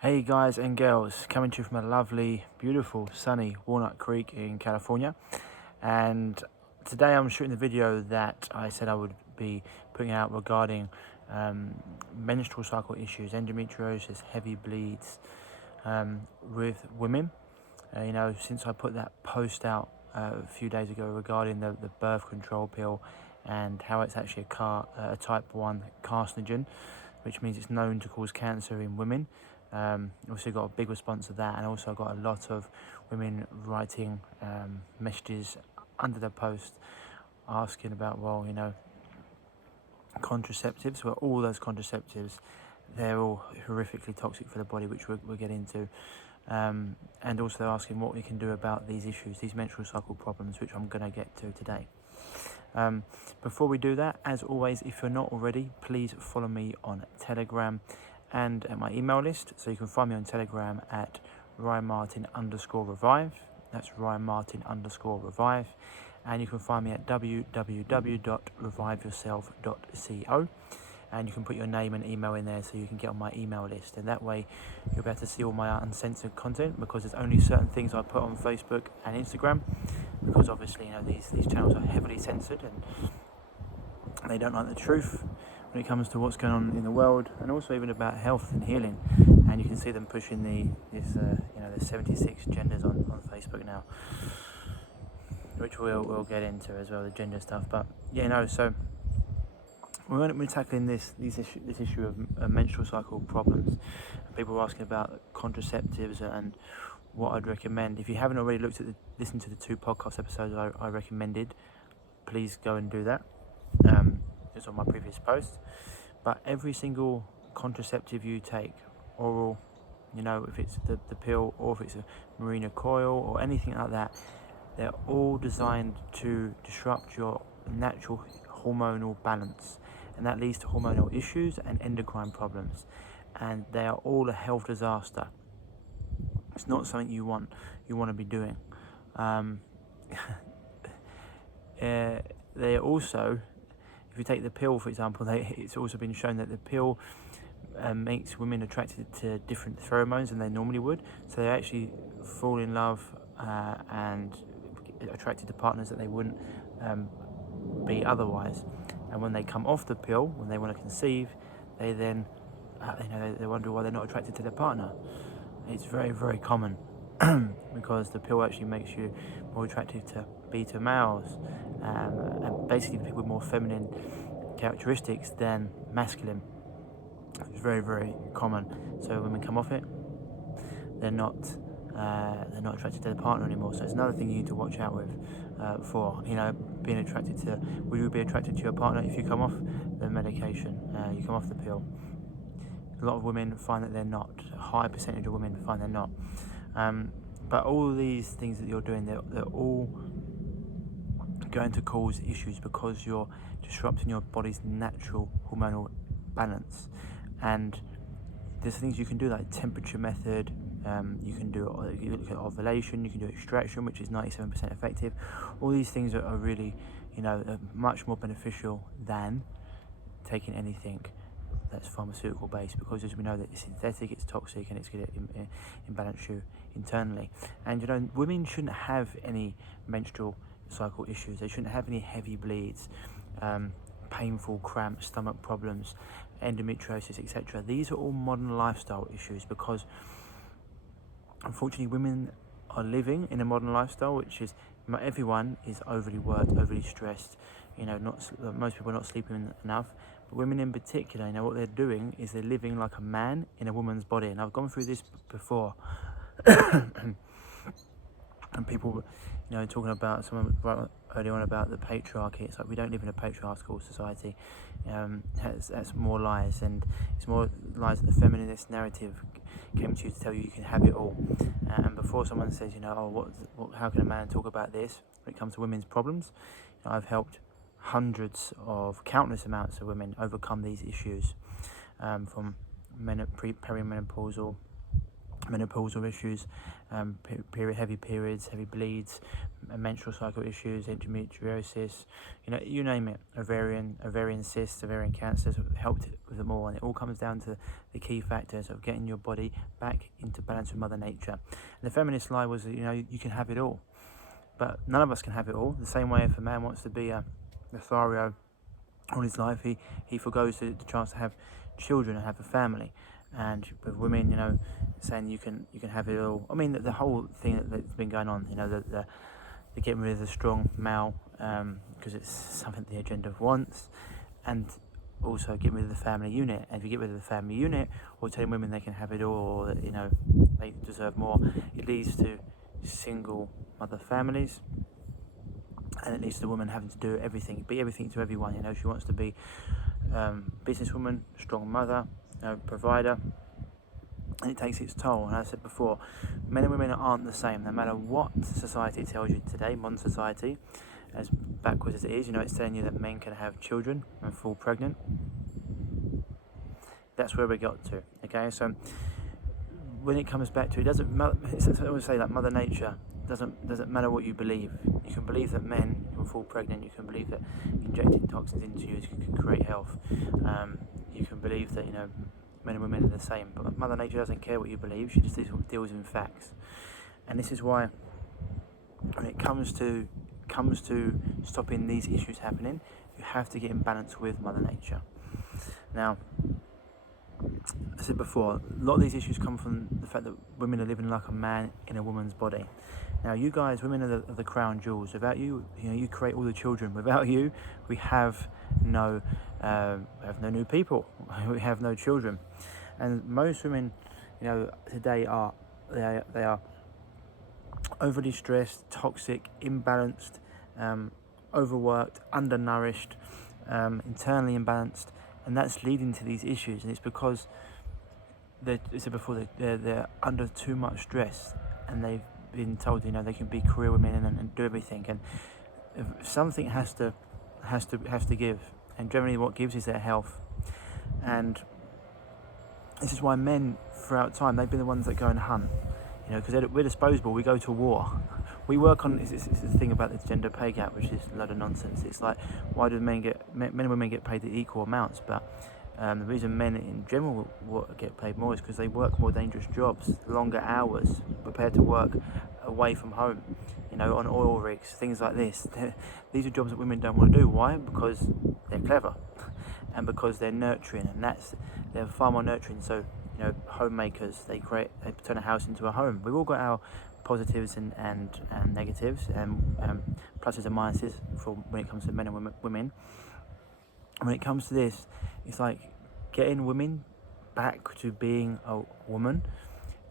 Hey guys and girls, coming to you from a lovely, beautiful, sunny Walnut Creek in California. And today I'm shooting the video that I said I would be putting out regarding menstrual cycle issues, endometriosis, heavy bleeds with women. Since I put that post out a few days ago regarding the birth control pill and how it's actually a type 1 carcinogen, which means it's known to cause cancer in women. Also got a big response to that, and also got a lot of women writing messages under the post asking about, contraceptives. Well, all those contraceptives, they're all horrifically toxic for the body, which we'll get into. And also asking what we can do about these issues, these menstrual cycle problems, which I'm going to get to today. Before we do that, as always, if you're not already, please follow me on Telegram and at my email list. So you can find me on Telegram at RyanMartin_revive. That's RyanMartin_revive. And you can find me at www.reviveyourself.co. And you can put your name and email in there so you can get on my email list, and that way you'll be able to see all my uncensored content, because there's only certain things I put on Facebook and Instagram, because obviously these channels are heavily censored and they don't like the truth when it comes to what's going on in the world, and also even about health and healing. And you can see them pushing there's 76 genders on Facebook now, which we'll get into as well, the gender stuff. But so we're going to be tackling this issue of menstrual cycle problems. People are asking about contraceptives and what I'd recommend. If you haven't already listened to the 2 podcast episodes I recommended, please go and do that. It's on my previous post. But every single contraceptive you take, oral, if it's the pill or if it's a Mirena coil or anything like that, they're all designed to disrupt your natural hormonal balance, and that leads to hormonal issues and endocrine problems, and they are all a health disaster. It's not something you want to be doing. They also, if you take the pill, for example, it's also been shown that the pill makes women attracted to different pheromones than they normally would, so they actually fall in love and attracted to partners that they wouldn't be otherwise. And when they come off the pill, when they want to conceive, they then they wonder why they're not attracted to their partner. It's very, very common because the pill actually makes you more attractive to beta males, and basically people with more feminine characteristics than masculine. It's very, very common. So when women come off it, they're not attracted to their partner anymore. So it's another thing you need to watch out with for being attracted to. Will you be attracted to your partner if you come off the medication? You come off the pill. A lot of women find that they're not. A high percentage of women find they're not. But all these things that you're doing, they're all going to cause issues because you're disrupting your body's natural hormonal balance. And there's things you can do, like temperature method. You can look at ovulation, you can do extraction, which is 97% effective. All these things are really, much more beneficial than taking anything that's pharmaceutical based, because as we know that it's synthetic, it's toxic, and it's going to imbalance you internally. And women shouldn't have any menstrual cycle issues. They shouldn't have any heavy bleeds, painful cramps, stomach problems, endometriosis, etc. These are all modern lifestyle issues, because unfortunately women are living in a modern lifestyle which is, everyone is overly worked, overly stressed. Most people are not sleeping enough, but women in particular, what they're doing is they're living like a man in a woman's body. And I've gone through this before. And people, talking about, someone right earlier on about the patriarchy. It's like we don't live in a patriarchal society. That's more lies, and it's more lies that the feminist narrative came to you to tell you can have it all. And before someone says, how can a man talk about this when it comes to women's problems? I've helped countless amounts of women overcome these issues, from perimenopausal menopausal issues, heavy periods, heavy bleeds, menstrual cycle issues, endometriosis, you name it, ovarian cysts, ovarian cancers, helped with them all. And it all comes down to the key factors of getting your body back into balance with Mother Nature. And the feminist lie was that, you can have it all. But none of us can have it all. The same way if a man wants to be a Lothario all his life, he forgoes the chance to have children and have a family. And with women, saying you can have it all. I mean, the whole thing that's been going on, the getting rid of the strong male, because it's something the agenda wants, and also getting rid of the family unit. And if you get rid of the family unit, or telling women they can have it all, or that they deserve more, it leads to single mother families, and it leads to the woman having to do everything, be everything to everyone. She wants to be businesswoman, strong mother, provider, and it takes its toll. And as I said before, men and women aren't the same, no matter what society tells you today. Modern society, as backwards as it is, it's telling you that men can have children and fall pregnant. That's where we got to. Okay, so when it comes back to it, I always say that Mother Nature doesn't matter what you believe. You can believe that men will fall pregnant. You can believe that injecting toxins into you can create health. You can believe that men and women are the same. But Mother Nature doesn't care what you believe. She just deals in facts. And this is why, when it comes to stopping these issues happening, you have to get in balance with Mother Nature. Now, I said before, a lot of these issues come from the fact that women are living like a man in a woman's body. Now, you guys, women are the crown jewels. Without you, you create all the children. Without you, we have no new people. We have no children. And most women, today they are overly stressed, toxic, imbalanced, overworked, undernourished, internally imbalanced, and that's leading to these issues. And it's because they're under too much stress, and they've been told they can be career women and do everything, and something has to give, and generally what gives is their health. And this is why men throughout time, they've been the ones that go and hunt, because we're disposable. We go to war. We work on it's the thing about the gender pay gap, which is a load of nonsense. It's like, why do men and women get paid the equal amounts? But the reason men in general get paid more is because they work more dangerous jobs, longer hours, prepared to work away from home, on oil rigs, things like this. These are jobs that women don't want to do. Why? Because they're clever, and because they're nurturing, and they're far more nurturing. So, homemakers, they turn a house into a home. We've all got our positives and negatives, and pluses and minuses for when it comes to men and women. And when it comes to this, it's like getting women back to being a woman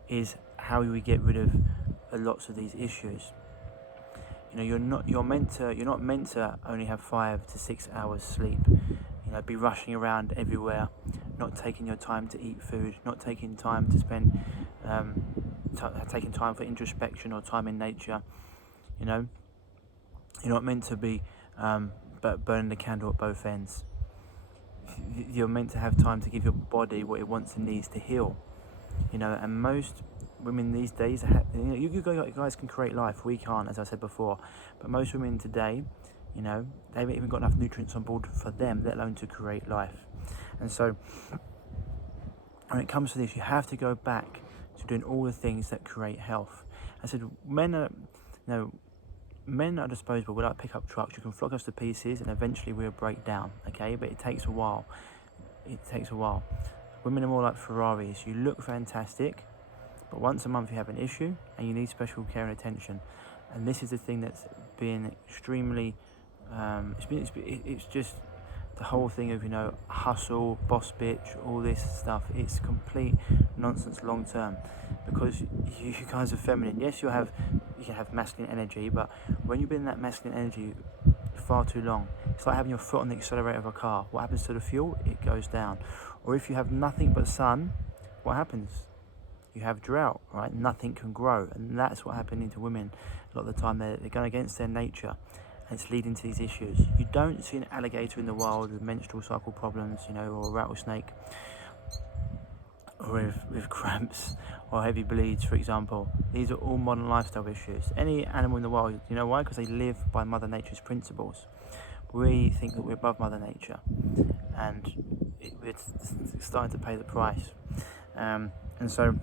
is how we get rid of lots of these issues. You're not meant to only have 5 to 6 hours sleep. Be rushing around everywhere, not taking your time to eat food, not taking time to spend, taking time for introspection or time in nature. You're not meant to be burning the candle at both ends. You're meant to have time to give your body what it wants and needs to heal. And most women these days, you guys can create life. We can't, as I said before. But most women today, they haven't even got enough nutrients on board for them, let alone to create life. And so, when it comes to this, you have to go back to doing all the things that create health. I said, men are disposable. We're like pickup trucks. You can flog us to pieces, and eventually we'll break down. Okay, but it takes a while. Women are more like Ferraris. You look fantastic, but once a month you have an issue, and you need special care and attention. And this is the thing that's been extremely. It's just the whole thing of hustle, boss bitch, all this stuff. It's complete nonsense long term, because you guys are feminine. Yes, you can have masculine energy, but when you've been in that masculine energy far too long, it's like having your foot on the accelerator of a car. What happens to the fuel? It goes down. Or if you have nothing but sun, what happens? You have drought, right? Nothing can grow, and that's what happening to women a lot of the time. They're going against their nature, and it's leading to these issues. You don't see an alligator in the wild with menstrual cycle problems, or a rattlesnake. with cramps or heavy bleeds, for example. These are all modern lifestyle issues. Any animal in the world, you know why? Because they live by Mother Nature's principles. We think that we're above Mother Nature, and we're starting to pay the price. And so,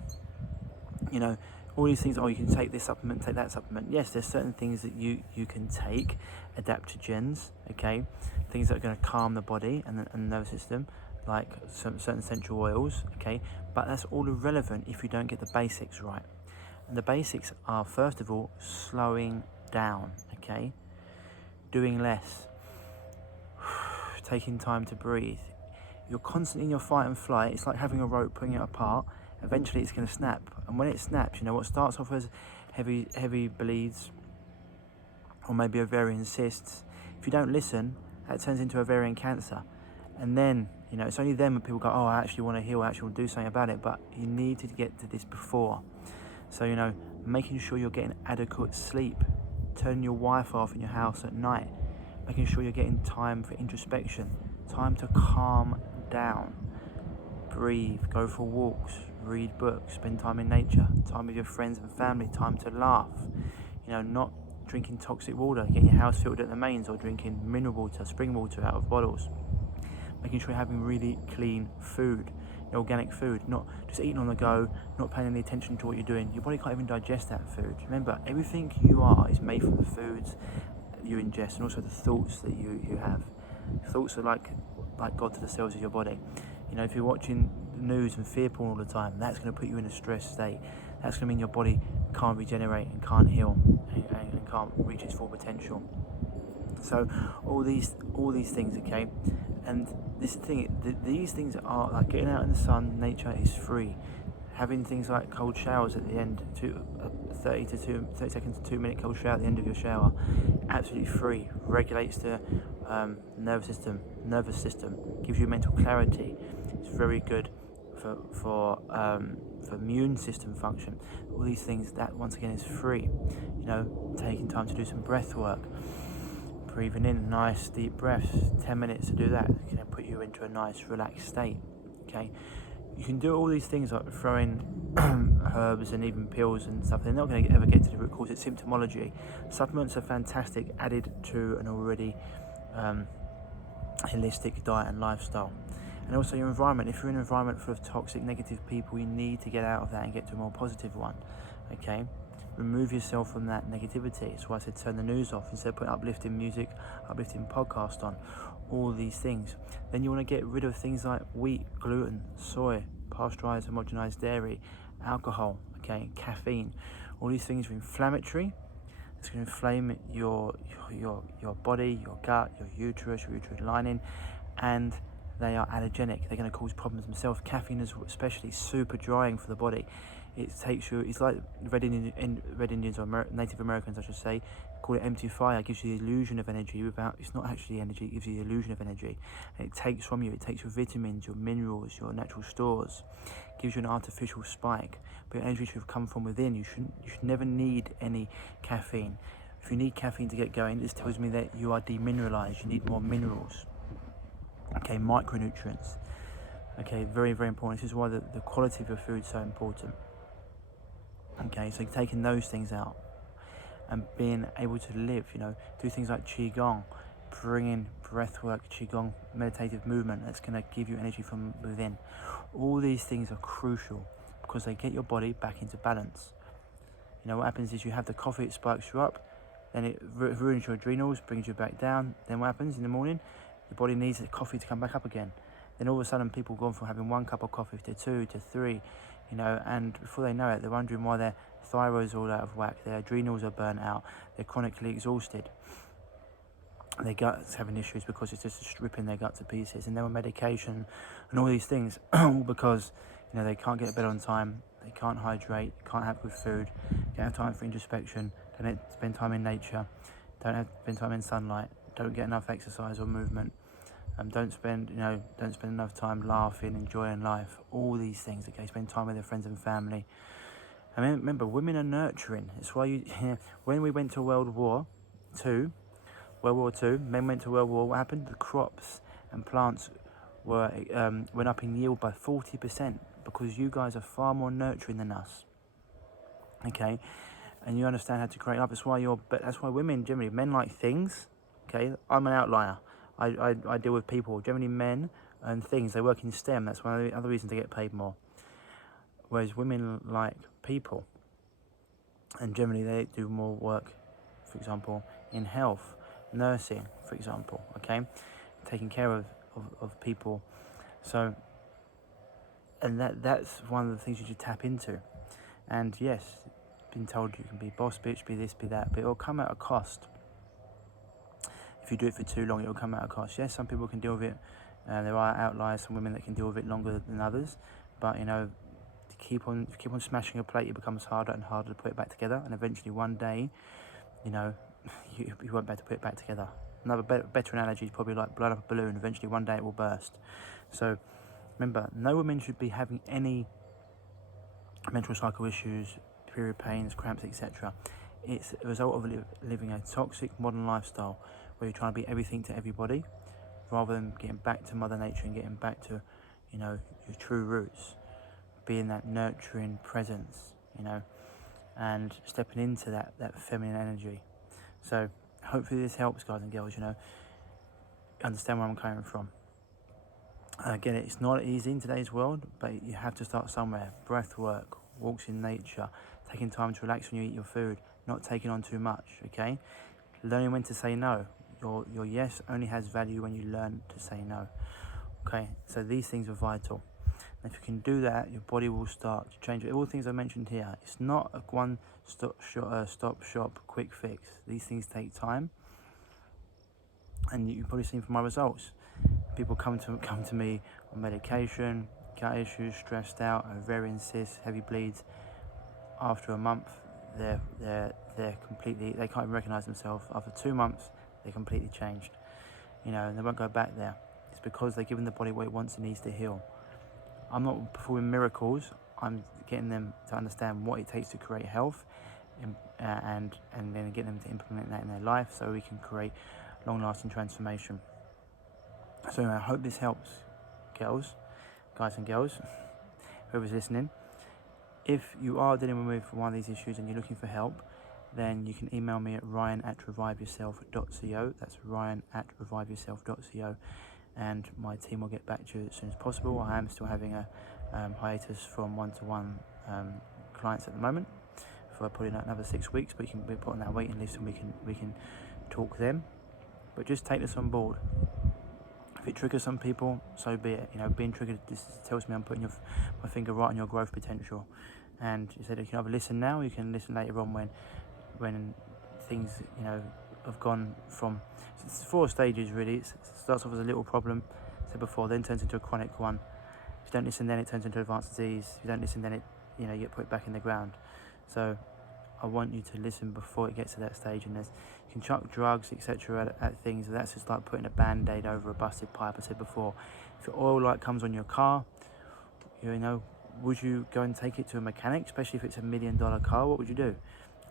you know, all these things, you can take this supplement, take that supplement. Yes, there's certain things that you can take, adaptogens, okay, things that are going to calm the body and the nervous system, like some certain essential oils, okay, but that's all irrelevant if you don't get the basics right. And the basics are, first of all, slowing down, okay, doing less, taking time to breathe. You're constantly in your fight and flight. It's like having a rope, pulling it apart. Eventually it's going to snap, and when it snaps, you know, what starts off as heavy bleeds or maybe ovarian cysts, if you don't listen, that turns into ovarian cancer. And then, you know, it's only then when people go, I actually want to heal, I actually want to do something about it. But you need to get to this before. So, you know, making sure you're getting adequate sleep, turning your Wi-Fi off in your house at night, making sure you're getting time for introspection, time to calm down, breathe, go for walks, read books, spend time in nature, time with your friends and family, time to laugh. You know, not drinking toxic water, getting your house filled at the mains, or drinking mineral water, spring water out of bottles. Making sure you're having really clean food, organic food, not just eating on the go, not paying any attention to what you're doing. Your body can't even digest that food. Remember, everything you are is made from the foods you ingest and also the thoughts that you have. Thoughts are like God to the cells of your body. You know, if you're watching the news and fear porn all the time, that's going to put you in a stress state. That's going to mean your body can't regenerate and can't heal and can't reach its full potential. So all these things, okay, and this thing, these things are like getting out in the sun. Nature is free. Having things like cold showers at the end, 30 seconds to 2 minute cold shower at the end of your shower, absolutely free. Regulates the nervous system, gives you mental clarity. It's very good for immune system function. All these things, that once again is free. You know, taking time to do some breath work, breathing in nice deep breaths, 10 minutes to do that, can put you into a nice relaxed state. Okay, you can do all these things like throwing herbs and even pills and stuff. They're not going to ever get to the root cause. It's symptomology. Supplements are fantastic, added to an already holistic diet and lifestyle. And also your environment. If you're in an environment full of toxic, negative people, you need to get out of that and get to a more positive one. Okay, remove yourself from that negativity. That's why I said turn the news off instead of putting uplifting music, uplifting podcast on. All these things. Then you want to get rid of things like wheat, gluten, soy, pasteurized, homogenized dairy, alcohol, okay, caffeine. All these things are inflammatory. It's going to inflame your body, your gut, your uterus, your uterine lining, and they are allergenic. They're going to cause problems themselves. Caffeine is especially super drying for the body. It takes you, it's like Red Indians or Native Americans, I should say, call it empty fire. It gives you the illusion of energy without, it's not actually energy, it gives you the illusion of energy. And it takes from you, it takes your vitamins, your minerals, your natural stores, gives you an artificial spike. But your energy should have come from within. You should never need any caffeine. If you need caffeine to get going, this tells me that you are demineralized, you need more minerals. Okay, micronutrients. Okay, very, very important. This is why the quality of your food is so important. Okay, so taking those things out and being able to live, you know, do things like Qigong, bring in breath work, Qigong, meditative movement that's going to give you energy from within. All these things are crucial because they get your body back into balance. You know, what happens is you have the coffee, it spikes you up, then it ruins your adrenals, brings you back down. Then what happens in the morning? Your body needs the coffee to come back up again. Then all of a sudden people go on from having 1 cup of coffee to 2 to 3, you know, and before they know it, they're wondering why their thyroid's all out of whack, their adrenals are burnt out, they're chronically exhausted, their gut's having issues because it's just ripping their gut to pieces, and they're on medication and all these things, all because, you know, they can't get to bed on time, they can't hydrate, can't have good food, don't have time for introspection, don't spend time in nature, don't have spend time in sunlight, don't get enough exercise or movement. Don't spend enough time laughing, enjoying life. All these things. Okay, spend time with their friends and family. I mean, remember, women are nurturing. It's why when we went to World War II, men went to World War. What happened? The crops and plants went up in yield by 40%. because you guys are far more nurturing than us. Okay, and you understand how to create love. That's why women generally, men like things. Okay, I'm an outlier. I deal with people. Generally, men and things. They work in STEM. That's one of the other reasons they get paid more. Whereas women like people, and generally they do more work. For example, in health, nursing, for example. Okay, taking care of people. So, and that's one of the things you should tap into. And yes, been told you can be boss bitch, be this, be that, but it'll come at a cost. If you do it for too long, it'll come at a cost. Yes, some people can deal with it. There are outliers, some women that can deal with it longer than others. But you know, to keep on smashing a plate, it becomes harder and harder to put it back together. And eventually, one day, you know, you won't be able to put it back together. Another better analogy is probably like blowing up a balloon. Eventually, one day it will burst. So remember, no woman should be having any menstrual cycle issues, period pains, cramps, etc. It's a result of living a toxic modern lifestyle where you're trying to be everything to everybody, rather than getting back to Mother Nature and getting back to, you know, your true roots, being that nurturing presence, you know, and stepping into that feminine energy. So hopefully this helps, guys and girls, you know, understand where I'm coming from. Again, it's not easy in today's world, but you have to start somewhere. Breath work, walks in nature, taking time to relax when you eat your food, not taking on too much, okay? Learning when to say no. Your yes only has value when you learn to say no, okay? So these things are vital. And if you can do that, your body will start to change. All the things I mentioned here, it's not a one-stop shop quick fix. These things take time, and you've probably seen from my results. People come to me on medication, gut issues, stressed out, ovarian cysts, heavy bleeds. After a month, they're completely, they can't even recognise themselves. After 2 months, they're completely changed. You know, and they won't go back there. It's because they're giving the body what it wants and needs to heal. I'm not performing miracles. I'm getting them to understand what it takes to create health, and then get them to implement that in their life, so we can create long-lasting transformation. So I hope this helps, guys and girls, whoever's listening. If you are dealing with one of these issues and you're looking for help, then you can email me at ryan@reviveyourself.co. That's ryan@reviveyourself.co, and my team will get back to you as soon as possible. I am still having a hiatus from one-to-one clients at the moment for probably another 6 weeks, but you can be put on that waiting list and we can talk them. But just take this on board. If it triggers some people, so be it. You know, being triggered just tells me I'm putting my finger right on your growth potential. And you said you can either listen now, or you can listen later on when things, you know, have gone from. It's 4 stages really. It starts off as a little problem, said before, then turns into a chronic one. If you don't listen, then it turns into advanced disease. If you don't listen, then you get put back in the ground. So I want you to listen before it gets to that stage. And you can chuck drugs, etc. at things. That's just like putting a band-aid over a busted pipe. I said before, if your oil light comes on your car, you know, would you go and take it to a mechanic, especially if it's $1 million car? What would you do?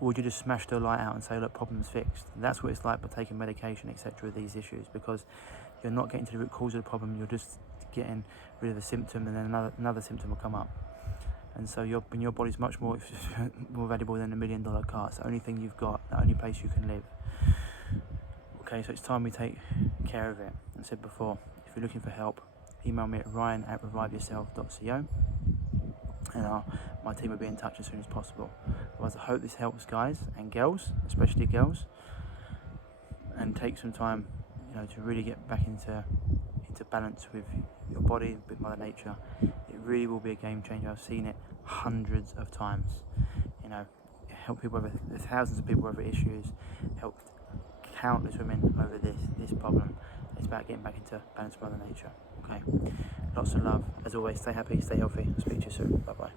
Or would you just smash the light out and say, look, problem's fixed? And that's what it's like by taking medication, etc. with these issues, because you're not getting to the root cause of the problem. You're just getting rid of the symptom, and then another symptom will come up. And so your body's much more valuable than $1 million car. It's the only thing you've got, the only place you can live. Okay, so it's time we take care of it. As I said before, if you're looking for help, email me at ryan@reviveyourself.co, and my team will be in touch as soon as possible. Otherwise, I hope this helps, guys and girls, especially girls, and take some time, you know, to really get back into balance with your body, with Mother Nature. It really will be a game changer. I've seen it hundreds of times. You know, help people over, there's thousands of people over issues, helped countless women over this problem. It's about getting back into balance with Mother Nature. Okay, lots of love. As always, stay happy, stay healthy. I'll speak to you soon. Bye bye.